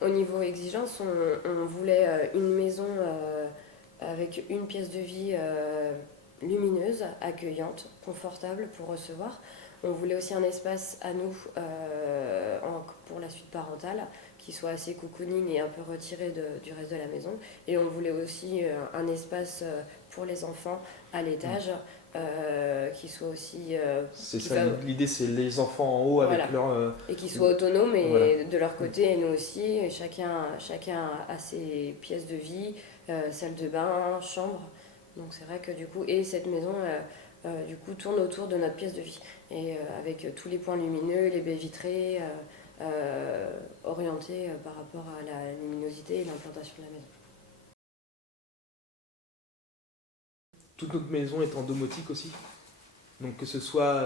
Au niveau exigence, on voulait une maison avec une pièce de vie lumineuse, accueillante, confortable pour recevoir. On voulait aussi un espace à nous pour la suite parentale qui soit assez cocooning et un peu retiré du reste de la maison. Et on voulait aussi un espace pour les enfants à l'étage qui soit aussi... C'est qui ça, fa- l'idée c'est les enfants en haut voilà. avec leur... Et qui soient autonomes voilà. et de leur côté et nous aussi. Et chacun a ses pièces de vie, salle de bain, chambre. Donc c'est vrai que du coup, et cette maison du coup tourne autour de notre pièce de vie. Et avec tous les points lumineux, les baies vitrées, orientées par rapport à la luminosité et l'implantation de la maison. Toute notre maison est en domotique aussi. Donc que ce soit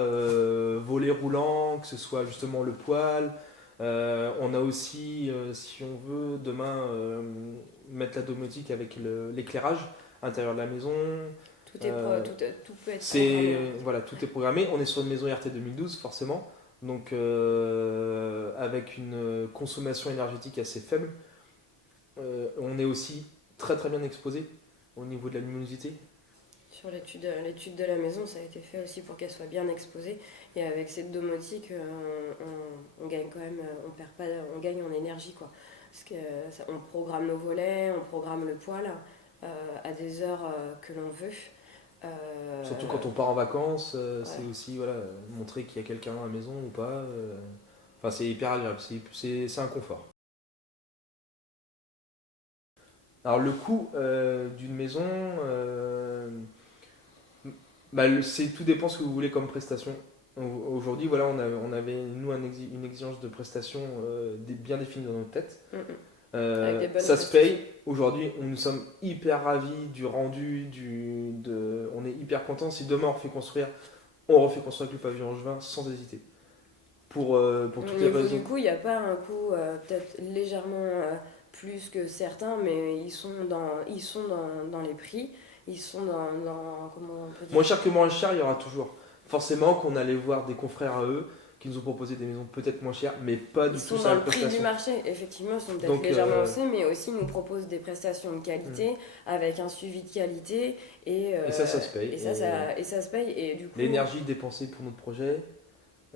volet roulant, que ce soit justement le poêle. On a aussi, si on veut, demain mettre la domotique avec l'éclairage intérieur de la maison. Tout peut être programmé. Voilà, tout est programmé. On est sur une maison RT 2012 forcément, donc avec une consommation énergétique assez faible. On est aussi très très bien exposé au niveau de la luminosité. Sur l'étude de la maison, ça a été fait aussi pour qu'elle soit bien exposée. Et avec cette domotique, on gagne quand même, on perd pas, on gagne en énergie quoi. Parce que on programme nos volets, on programme le poêle à des heures que l'on veut. Surtout quand on part en vacances, c'est Ouais. aussi voilà, montrer qu'il y a quelqu'un à la maison ou pas. Enfin, c'est hyper agréable, c'est un confort. Alors le coût d'une maison, c'est tout dépend ce que vous voulez comme prestation. Aujourd'hui, voilà, on avait nous une exigence de prestation bien définie dans notre tête. Mm, mm. Avec des bonnes Ça se prestations. paye. Aujourd'hui, nous sommes hyper ravis du rendu, on est hyper contents. Si demain on refait construire, on refait construire avec le pavillon angevin sans hésiter. Pour Au toutes les niveau raisons. du coût, il n'y a pas un coût peut-être légèrement plus que certains, mais ils sont dans les prix. Ils sont comment on peut dire? Moins cher que moins cher, il y aura toujours. Forcément qu'on allait voir des confrères à eux qui nous ont proposé des maisons peut-être moins chères, mais pas Ils du tout sont ça dans la le prix du prestation. marché, effectivement, ils sont peut-être Donc, légèrement haussés, mais aussi nous proposent des prestations de hmm. qualité, avec un suivi de qualité, Et ça se paye. et ça se paye, et du coup... L'énergie dépensée pour notre projet.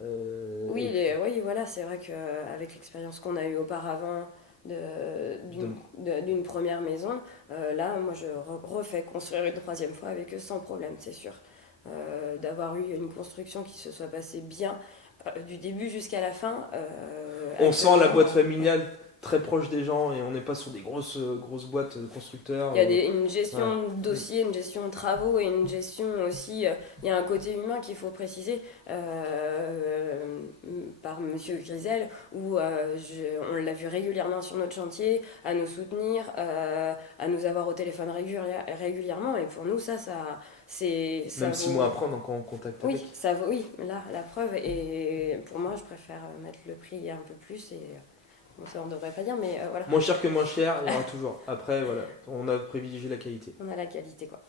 Oui, Et- oui, voilà, c'est vrai qu'avec l'expérience qu'on a eue auparavant d'une première maison, là, moi, je refais construire une troisième fois avec eux sans problème, c'est sûr. D'avoir eu une construction qui se soit passée bien du début jusqu'à la fin. On sent la boîte Ouais. familiale très proche des gens et on n'est pas sur des grosses boîtes de constructeurs. Il y a une Voilà. gestion de dossier, une gestion de travaux et une gestion aussi. Il y a un côté humain qu'il faut préciser par Monsieur Grisel, où on l'a vu régulièrement sur notre chantier, à nous soutenir, à nous avoir au téléphone régulièrement. Et pour nous, ça Même 6 vaut. mois après, on est encore en contact avec. Oui, ça vaut. Oui, là, la preuve. Et pour moi, je préfère mettre le prix un peu plus. Et bon, ça, on ne devrait pas dire, mais voilà. Moins cher que moins cher, il y aura toujours. Après, voilà, on a privilégié la qualité. On a la qualité, quoi.